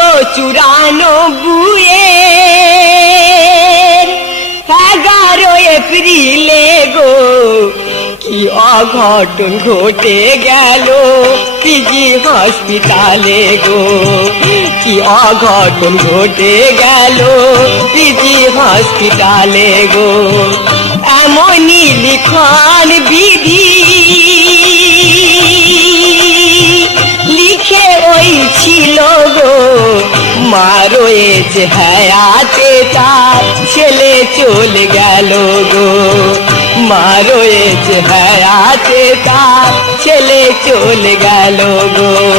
উনিশশো চুরানব্বই এগারো এপ্রিলে গো, কি অঘটন ঘটে গেল পিজি হসপিটালে গো। কি অঘটন ঘটে গেল পিজি হসপিটালে গো। এমনই লিখন বিধি ছিল গো। মা রয়েছে হায়াতে, তার ছেলে চলে গেল গো। মা রয়েছে হায়াতে, তার ছেলে চলে গেল গো।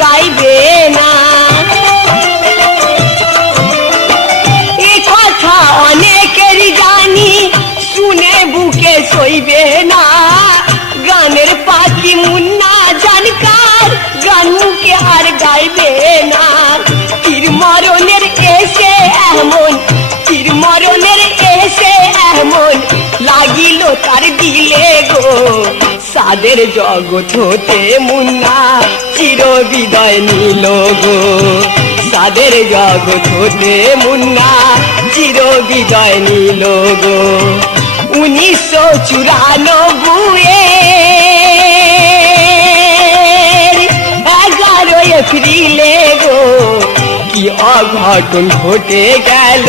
গাইবে না। এ কথা অনেকের জানি, শুনে বুকে সইবে না। গানের পাখি মুন্না জানকার গান মুখে আর গাইবে না। তীর মরণের এসে এমন তীর মরণের এসে এমন, লাগিল তার দিলে গো। সাদের জগৎ হতে মুন্না চির বিদায় নিল গো। সাদের জগৎ হতে মুন্না চির বিদায় নিল গো। উনিশশো চুরানব্বই এগারো এপ্রিলে গো, কি অঘটন ঘটে গেল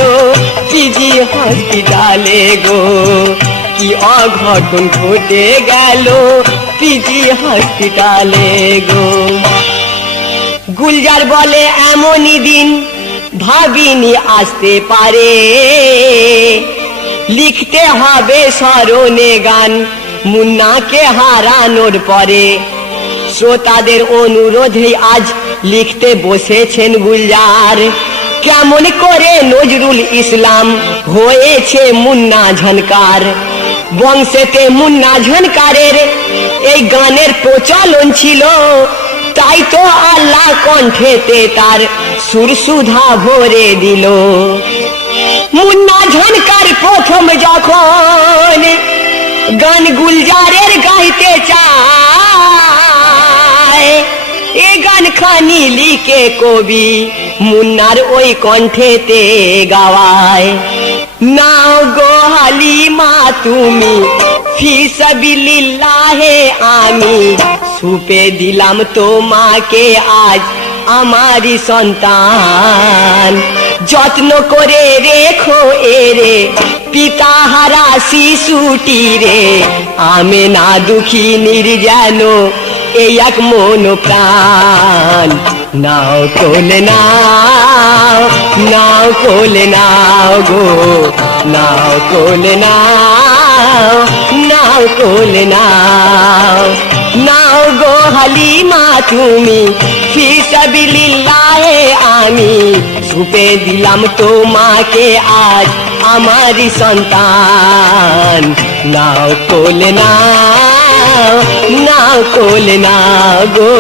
পিজি হসপিটালে গো। কি অঘটন ঘটে গেল? পিজি হসপিটালে গো। গুলজার বলে, এমনই দিন ভাবিনি আসতে পারে। লিখতে হবে স্মরণে গান, মুন্নাকে হারানোর পরে। শ্রোতাদের অনুরোধে আজ লিখতে বসেছেন গুলজার। কেমন করে নজরুল ইসলাম হয়েছে মুন্না ঝনকার। বংশেতে মুন্না ঝনকারের এই গানের প্রচলন ছিল। তাই তো আল্লাহ কণ্ঠেতে তার সুরসুধা ভরে দিল। মুন্না ঝনকার প্রথম যখন গান গুলজারের গাইতে চায় এ গান খানি লিখে কবি, মুন্নার ওই কণ্ঠেতে গাওয়ায়। নাও গো হালিমা, তুমি ফিসবিল্লাহে আমি সুপে দিলাম তোমাকে আজ আমারই সন্তান। যত্ন করে রেখো এরে পিতাহারা শিশুটি রে। আমি না দুঃখী নির্জন এই এক মন প্রাণ। নাও কোলে নাও নাও কোলে নাও গো। নাও কোলে নাও নাও কোলে নাও। নাও গো হালিমা, তুমি ফিসবিল্লাহে আমি। সুপে দিলাম তোমাকে আজ আমারই সন্তান। নাও কোলে নাও নাও কোলে নাও গো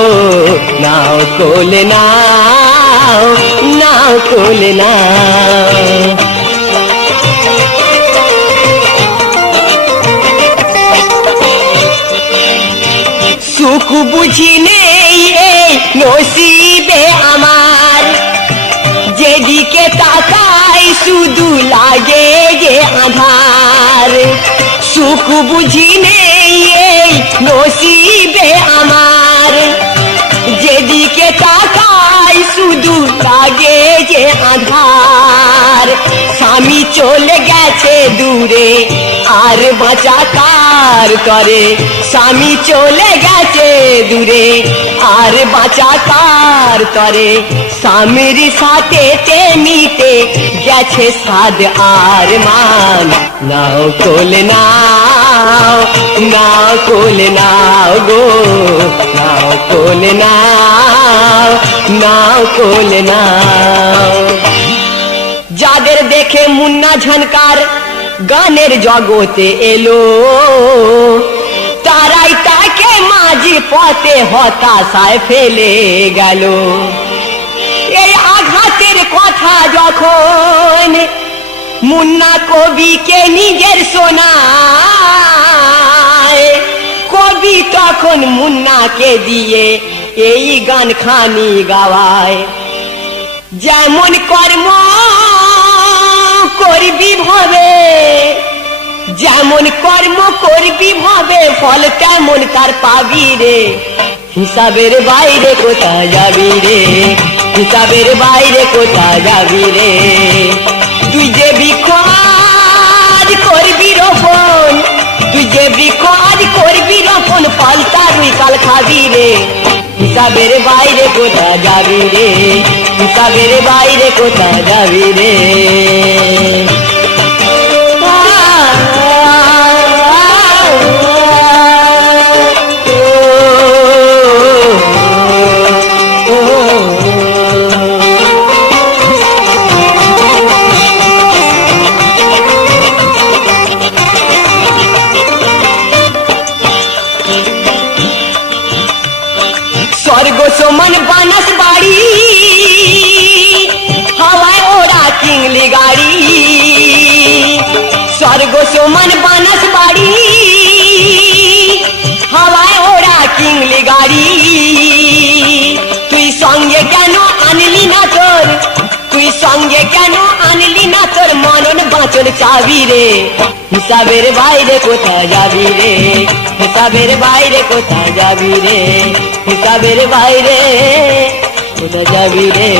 নাও কোলে নাও নাও কোলে নাও সুখ বুঝি নেই এই নসিবে আমার। যেদিকে তাকাই শুধু লাগে যে আধার। সুখ বুঝি নেই নসিবে আমার। যেদিকে তাকাই শুধু লাগে যে আধার। স্বামী চলে গেছে দূরে, আর বাঁচা কার করে? স্বামী চলে গেছে দূরে, আর বাঁচা কার করে? স্বামীর সাথে তেমিতে গেছে সাদ আর মান। নাও কোলে নাও নাও কোলে নাও গো, নাও কোলে নাও নাও কোলে নাও। যাদের দেখে মুন্না ঝনকার, গানের জগতে এলো। তারাই তাকে মাঝি পথে হতাশায় ফেলে গেল। এই আঘাতের কথা যখন মুন্না কবিকে নিজের শোনায় কবি তখন মুন্নাকে দিয়ে এই গান খানি গাওয়ায়। যেমন কর্ম করবি ভাবে, যেমন কর্ম করবি ভাবে, ফল তেমন তার পাবি রে। হিসাবের বাইরে কোথায় যাবি রে? হিসাবের বাইরে কোথায় যাবি রে? তুই যে বৃক্ষ আজ করবি রোপণ, তুই যে বৃক্ষ করবি রোপণ ফল তুই কাল খাবি রে। হিসাবের বাইরে কোথা যাবি রে? হিসাবের বাইরে কোথা যাবি রে? সঙ্গে কেন আনলি না তোর মনন বাঁচন চাবি রে? হিসাবের বাইরে কোথায় যাবি রে? হিসাবের বাইরে কোথায় যাবি রে? হিসাবের বাইরে কোথায় যাবি রে?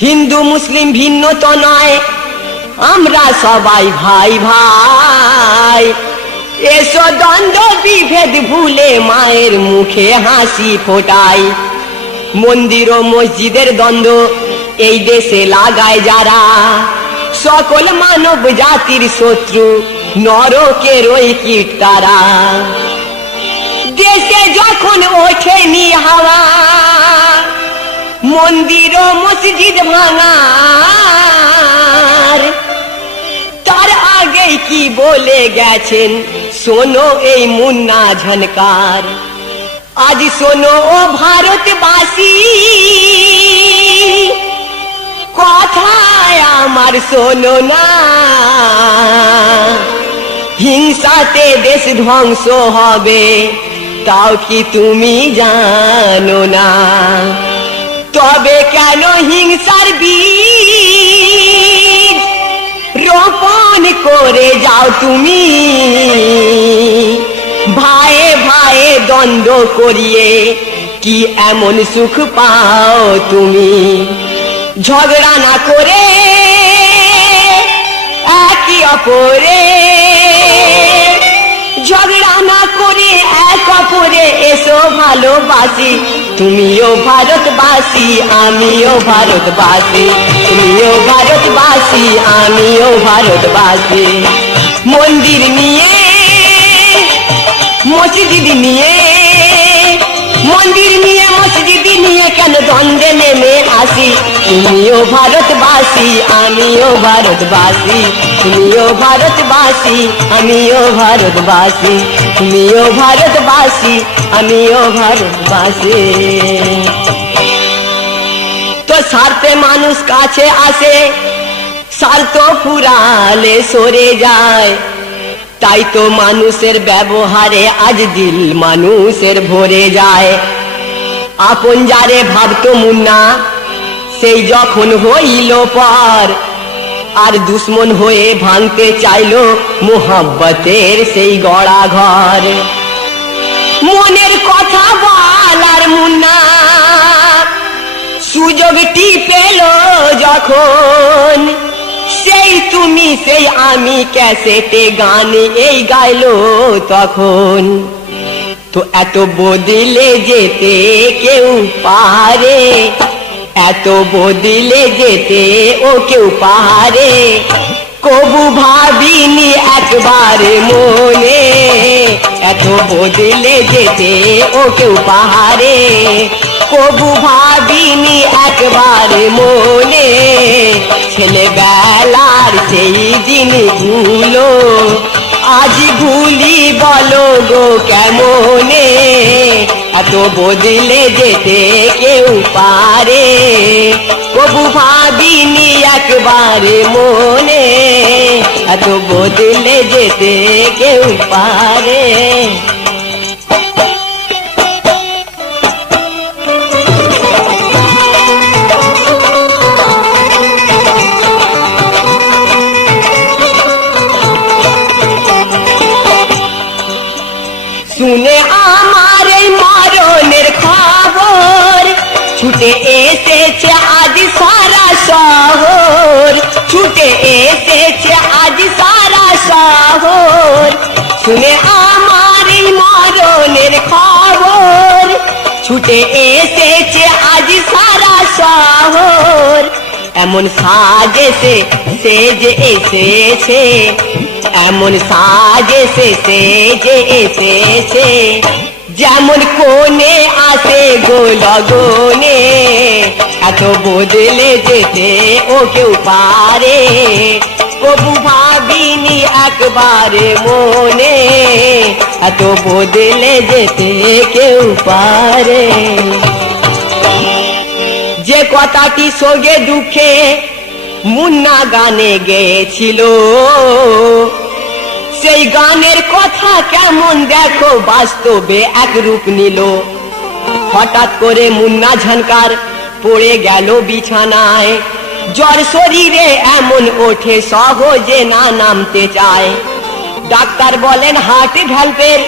হিন্দু, মুসলিম ভিন্ন তো নয়, আমরা সবাই ভাই ভাই। এসো দ্বন্দ্ব, বিভেদ ভুলে মায়ের মুখে হাসি ফোটাই। মন্দির ও মসজিদের দ্বন্দ্ব এই দেশে লাগায় যারা, সকল মানব জাতির শত্রু, নরকের ওই কীট তারা। দেশে যখন ওঠেনি হাওয়া, মন্দির ও মসজিদ ভাঙার, তার আগে কি বলে গেছেন, শোনো এই মুন্না ঝনকার। আজ শোনো ও ভারতবাসী কথায় আমার শোনো না। হিংসাতে দেশ ধ্বংস হবে, তাও কি তুমি জানো না। তবে কেন হিংসার বীজ রোপণ করে যাও তুমি? ভাইয়ে ভাইয়ে দ্বন্দ্ব করিয়ে কি এমন সুখ পাও তুমি? ঝগড়া না করে, একে অপরে। ঝগড়া না করে, এক অপরে এসো ভালোবাসি। তুমিও ভারতবাসী, আমিও ভারতবাসী। তুমিও ভারতবাসী, আমিও ভারতবাসী। মন্দির নিয়ে, মসজিদ নিয়ে মন্দির নিয়ে, মসজিদ নিয়ে কেন দ্বন্দ্বে নেমে আসি? তুমিও ভারতবাসী, আমিও ভারতবাসী। তুমিও ভারতবাসী, আমিও ভারতবাসী। তুমিও ভারতবাসী, আমিও ভারতবাসী। তো স্বার্থে মানুষ কাছে আসে স্বার্থ ফুরালে সরে যায়। তাই তো মানুষের ব্যবহারে আজ দিল মানুষের ভরে যায়। আপন যারে ভাবতো মুন্না, সেই যখন হইল পর। আর দুশ্মন হয়ে ভাঙতে চাইলো মোহাব্বতের সেই গড়া ঘর। মনের কথা বল আর মুন্না, সুযোগটি পেল যখন সেই তুমি, সেই আমি ক্যাসেটে গান এই গাইলো তখন। তো এত বদলে যেতে কেউ পারে, এত বদলে যেতে ও কেউ পারে। কবু ভাবিনি একবার মনে। এত বদলে যেতে ও কেউ পাহাড়ে। কবু ভাবিনি একবার মনে। ছেলেবেলার সেই দিনগুলো আজ ভুলি বলো গো কেমনে? এত বদলে যেতে কেউ পারে। কবু ভাবিনি একবারে মনে এত বদলে যেতে কেউ পারে। এসেছে আজ সারা শহর। শুনে আমার মরণের খবর। ছুটে এসেছে আজ সারা শহর। এমন সাজেছে সে যে এসেছে। এমন সাজেছে সে যে এসেছে। যেমন কোনে আসে গো লগনে এত বদলে যেতে ও কেউ পারে। কবু ভাবিনি একবারে মনে, এত বদলে যেতে কেউ পারে। যে কথাটি সোগে দুঃখে মুন্না গানে গেছিল সেই গানের কথা কেমন দেখো বাস্তবে এক রূপ নিল। হঠাৎ করে মুন্না ঝনকার পড়ে গেল বিছানায়। জ্বর শরীরে এমন ওঠে সহজে না নামতে চায়। ডাক্তার বলেন, হার্ট ভ্যালভের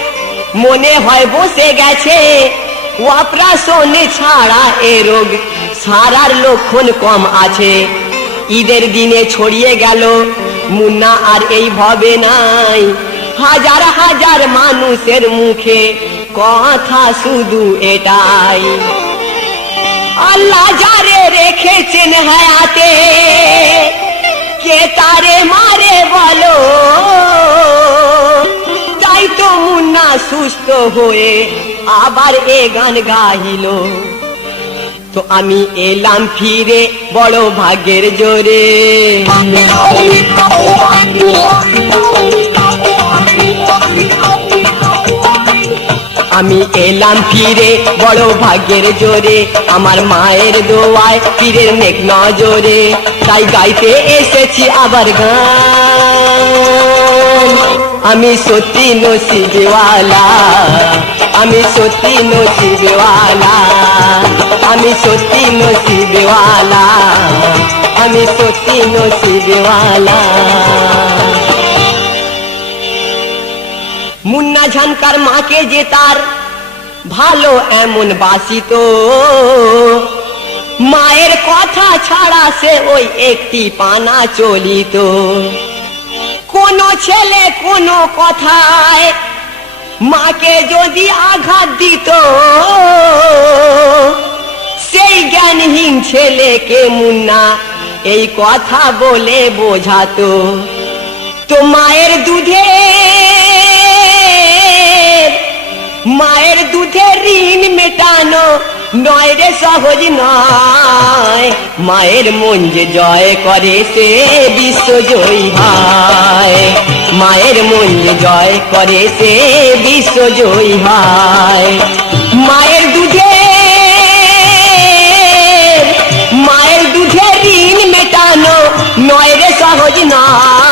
মনে হয় বসে গেছে। অপারেশন ছাড়া এ রোগ সারার লক্ষণ কম আছে। ঈদের দিনে ছড়িয়ে গেল মুন্না আর এই ভবে নাই। হাজার হাজার মানুষের মুখে কথা শুধু এটাই। আল্লাহ যারে রেখেছেন হায়াতে, কে তারে মারে বলো? তাই তো মুন্না সুস্থ হয়ে আবার এ গান গাইল তো আমি এলাম ফিরে বড় ভাগ্যের জোরে। আমি এলাম ফিরে বড় ভাগ্যের জোরে, আমার মায়ের দোয়ায় পীরের নেক নজরে। তাই গাইতে এসেছি আবার গান। আমি সত্যি নসিবেওয়ালা, আমি সত্যি নসিবেওয়ালা, আমি সত্যি নসিবেওয়ালা, আমি সত্যি নসিবেওয়ালা। মুন্না ঝানকার মাকে যে তার ভালো এমন বাসিত মায়ের কথা ছাড়া সে ওই একটি পানা চলিত। কোন ছেলে কোন কথায় মাকে যদি আঘাত দিত, সেই জ্ঞানহীন ছেলেকে মুন্না এই কথা বলে বোঝাতো, তো মায়ের দুধে মায়ের দুধে ঋণ মেটানো নয় রে সহজ নয়। মায়ের মন যে জয় করে সে বিশ্ব জয়ী হয়। মায়ের মন যে জয় করে সে বিশ্ব জয়ী হয়। মায়ের দুধে মায়ের দুধের ঋণ মেটানো নয় রে সহজ নয়।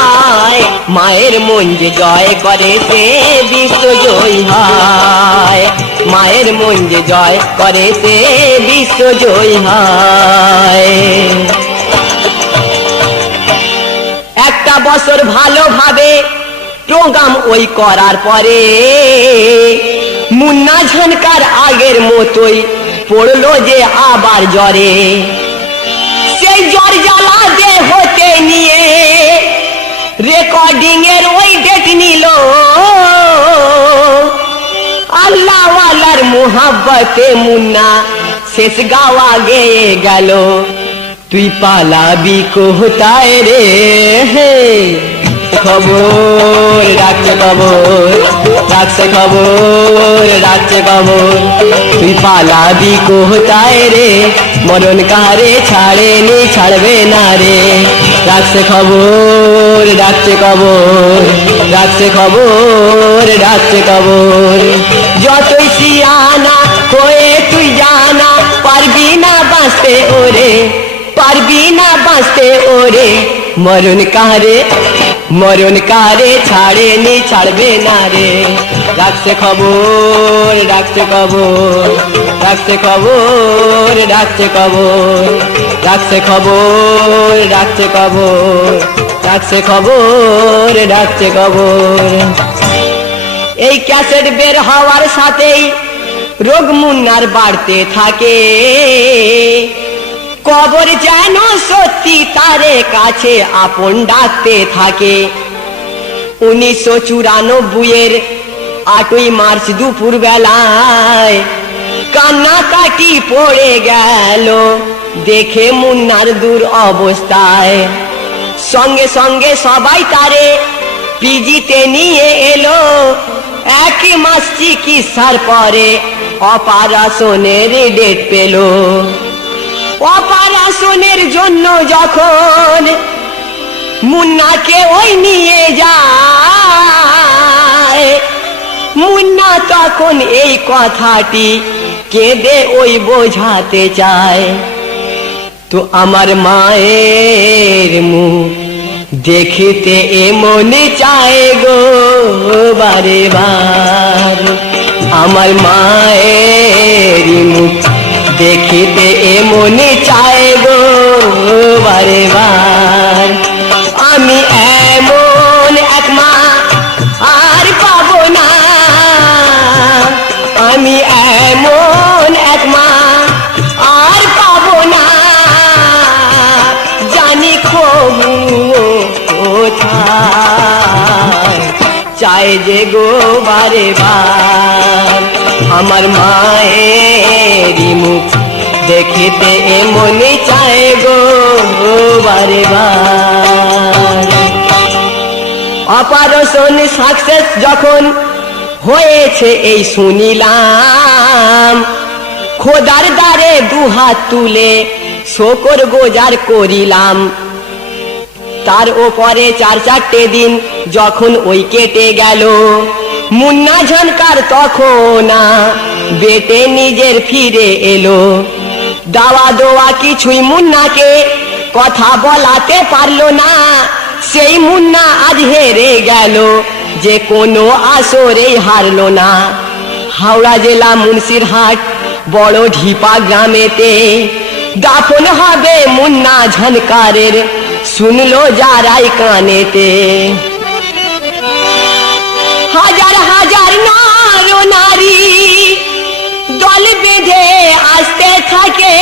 মায়ের মন জয় করে সে বিশ্ব জয়ী হয়। মায়ের মন জয় করে সে বিশ্ব জয়ী হয়। একটা বছর ভালোভাবে প্রোগ্রাম ওই করার পরে মুন্না ঝানকার আগের মতোই পড়ল যে আবার জ্বরে। সেই জ্বর জ্বালা যে হতে নিয়ে রেকর্ডিং এর ওই ডেট নিল। আল্লাহ ওয়ালার মোহাব্বতে মুন্না শেষ গাওয়া গেয়ে গেল। তুই পালাবি কোহতায় রে? হে, খবর রাখছে খবর রাখছে খবর রাখছে খবর। তুই পালাবি কোহতায় রে? মরণ কারে ছাড়েনি, ছাড়বে না রে। রাখছে খবর রাখছে খবর রাখছে খবর রাখছে খবর। যতই সিয়ানা হয়ে তুই জানা, পারবি না বাঁচতে ওরে, পারবি না বাঁচতে ওরে। মরণ কারে মরণ কারে ছাড়ে নি ছাড়বে না রে। রাখছে খবর রাখছে খবর রাখছে খবর রাখছে খবর রাখছে খবর রাখছে খবর রাখছে খবর রাখছে খবর। এই ক্যাসেট বের হওয়ার সাথেই রোগ মুন্নার বাড়তে থাকে। কবর যেন সত্যি তারে কাছে আপন ডাকতে থাকে। উনিশশো চুরানব্বইয়ের আটই মার্চ দুপুর বেলায় কান্নাকাটি পড়ে গেল, দেখে মুন্নার দূর অবস্থায়। সঙ্গে সঙ্গে সবাই তারে পিজিতে নিয়ে এলো। এক মাস চিকিৎসার পরে অপারেশনের ডেট পেল। অপারেশনের জন্য যখন মুন্নাকে ওই নিয়ে যায়, মুন্না তখন এই কথাটি কেঁদে ওই বোঝাতে চায়, তো আমার মায়ের মুখ দেখিতে এমনে চায় গো বারে বার, আমার মায়ের মুখ দেখিতে এমনে চায় গো বারে বার। আমি এমন এক মা আর পাবো না। আমি এমন এক মা আর পাবো না। জানি খবু কোথায়। চাই যে গো বারে বার। আমার মায়ের মুখ দেখিতে এমনি চায় গো বারে। অপারেশন সাকসেস যখন হয়েছে, এই শুনিলাম, খোদার দ্বারে দুহাত তুলে শোকর গোজার করিলাম। তার ওপরে চার চারটে দিন যখন ওই কেটে গেল মুন্না ঝনকার তখন বেটে নিজের ফিরে এলো। দাওয়া দোয়া কিছুই মুন্নাকে কথা বলাতে পারল না। সেই মুন্না আজ হেরে গেল, যে কোনো আসরে হারলো না। হাওড়া জেলা মুন্সিরহাট, বড় ঢিপা গ্রামেতে দাফন হবে মুন্না ঝনকারের, শুনলো যারাই কানেতে। হাজার বেঁধে আসতে থাকে।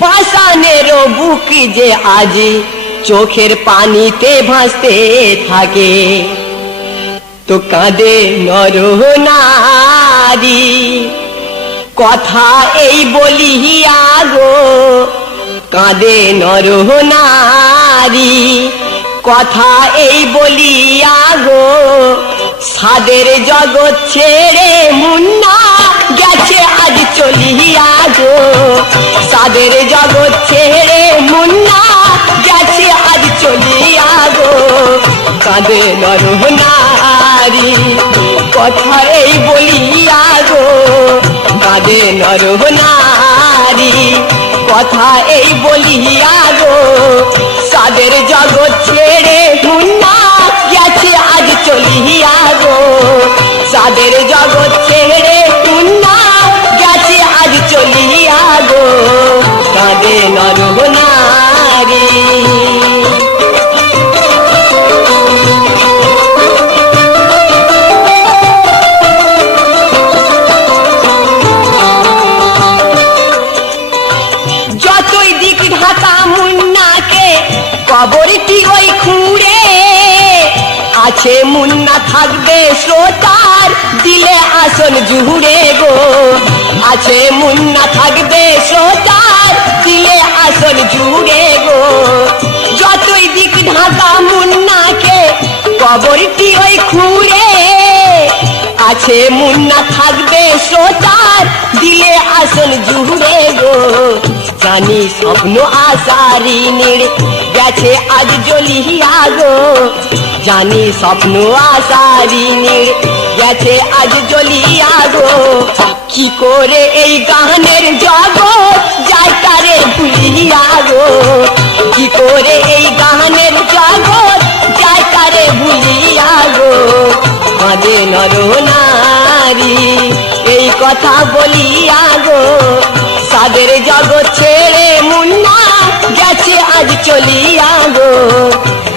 পাষাণেরও বুক যে আজ চোখের পানিতে ভাসতে থাকে। তো কাঁদে নর নারী, কথা এই বলিয়া গো। কাঁদে নর নারী, কথা এই বলিয়া গো। সাদের জগৎ ছেড়ে মুন্না গেছে আজ চলিয়া গো। সাদের জগৎ ছেড়ে মুন্না গেছে আজ চলিয়া গো। কাঁদে নর নারী কথা এই বলিয়া গো। কাঁদে নর নারী কথা এই বলিয়া গো। সাদের জগৎ ছেড়ে মুন্না গেছে আজ চলিয়া গো। সাদের জগৎ ছেড়ে জুড়ে গো, যতই দিক ঢাকা মুন্নাকে কবরটি ওই খুঁড়ে। আছে মুন্না থাকবে শ্রোতার, দিলে আসন জুড়ে গো। জানি স্বপ্ন আশারি নিড় গেছে আজ জ্বলিয়া গো। জানি স্বপ্ন আশারিনীর গেছে আজ জ্বলিয়া গো। কি করে এই গানের জগৎ তারে ভুলিয়া গো কি করে এই গানের জগৎ যায় তারে ভুলিয়া গো কাঁদে নর নারী এই কথা বলিয়া গো সাদের জগৎ ছেড়ে মুন্না গেছে, আজ চলিয়া গো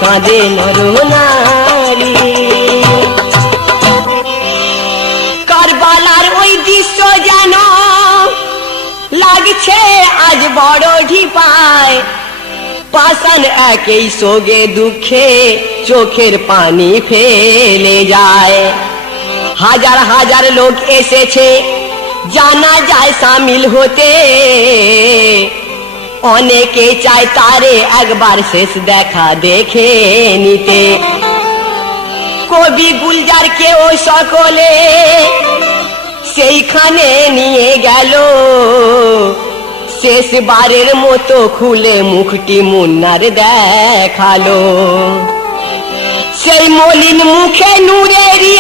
কাঁদে নর নারী বড় ঢিপায়, পাষাণ একই সোগে দুঃখে, চোখের পানি ফেলে যায়। হাজার হাজার লোক এসেছে, জানা যায় সামিল হতে। অনেকে চায় তারে একবার শেষ দেখা দেখে নিতে। কবি গুলজারকে ও সকলে, সেইখানে নিয়ে গেল। শেষবারের মতো খুলে মুখটি মুন্নার দেখাল। সেই মলিন মুখে নূরেরই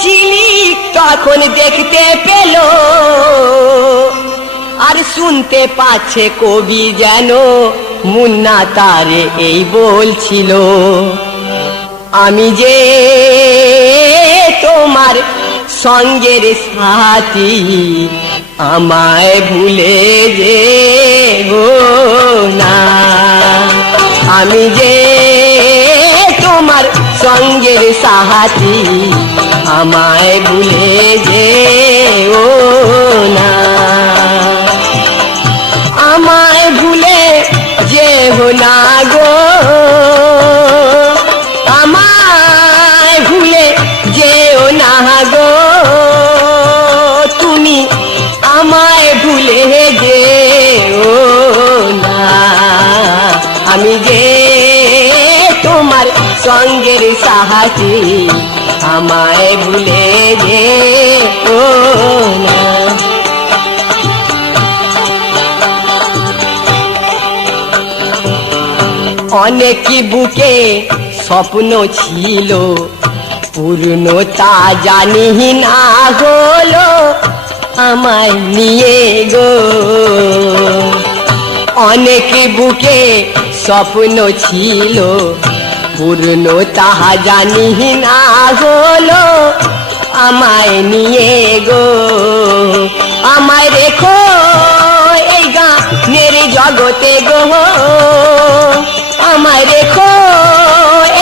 ঝিলিক তখন দেখতে পেল, আর শুনতে পাচ্ছে কবি যেন মুন্না তারে এই বলছিল, আমি যে তোমার সঙ্গের সাথী আমায় ভুলে যে গো না। আমি যে তোমার সঙ্গের সাথী আমায় ভুলে যে ও না। আমায় ভুলে যে হো না। সাহায্যে আমায় ভুলে যেও না। অনেক বুকে স্বপ্ন ছিল পূর্ণতা জানি না হলো আমায় নিয়ে গো। অনেক বুকে স্বপ্ন ছিল পূর্ণতা জানি না হলো। আমায় নিয়ে গো, আমায় রেখো এই গানের জগতে গো। আমায় রেখো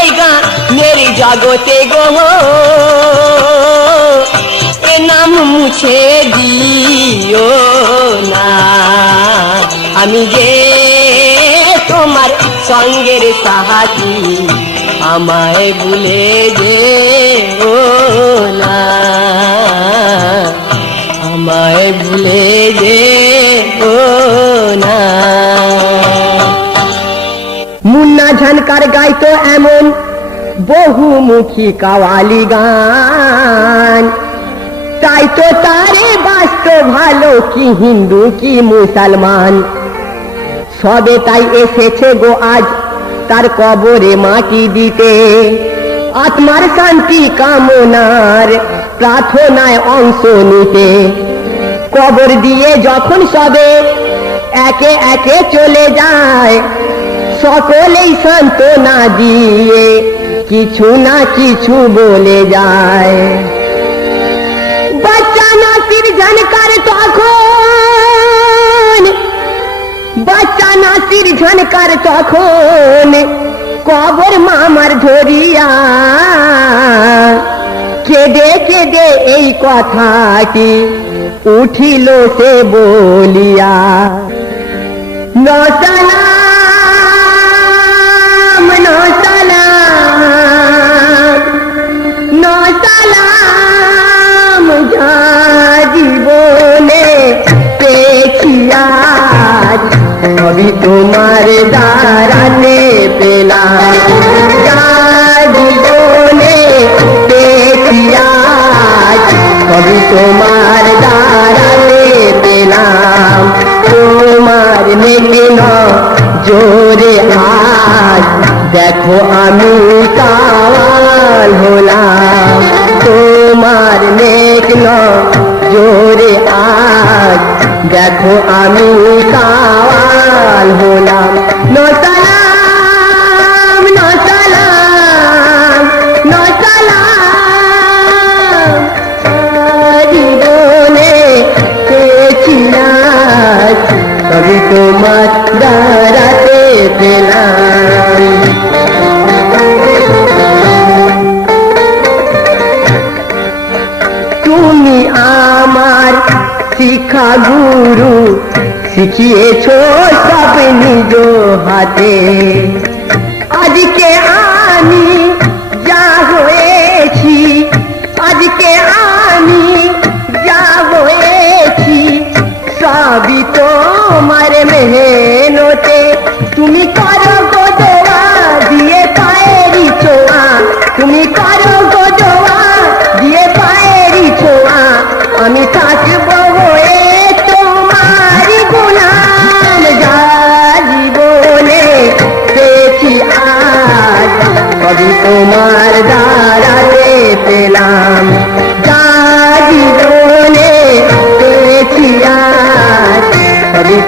এই গানের জগতে গো। এ নাম মুছে দিও না। আমি যে তোমার সঙ্গের সাহায্যী, আমায় ভুলে যে ও না। আমায় ভুলে যে ও না। মুন্না ঝনকার গাইতো এমন বহুমুখী কাওয়ালি গান। তাই তো তারে বাস্ত ভালো কি হিন্দু কি মুসলমান। সবে তাই এসেছে গো আজ। তার কবরে মাটি দিতে। আত্মার শান্তি কামনার প্রার্থনায় অংশ নিতে। কবর দিয়ে যখন সবে একে একে চলে যায়, সকলেই সান্ত্বনা দিয়ে কিছু না কিছু বলে যায়। বাচ্চা নাসির ঝনকার তখন নাসির ঝনকার তখন কবর মামার ধরিয়া কেঁদে কেঁদে এই কথাটি উঠিল সে বলিয়া নসালাম নসালাম তোমার দ্বারাতে পেলাম। জীবনে পেখিয়া সবই তোমার দ্বারাতে পেলাম। তোমার নেকি ন দেখো আমি কাল হলাম। তোমার মেঘ জোরে আজ, দেখো আমি কাল হলাম। নসালাম নসালাম নসালাম জীবনে তোমার দাঁড়াতে পেলাম। শিখিয়েছ সব নিজ হাতে। আজকে আমি যা হয়েছি, আজকে আমি যা হয়েছি, সবই তোমার মেহনতে। তুমি করো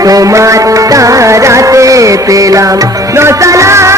তোমার তারাতে পেলাম। নসালা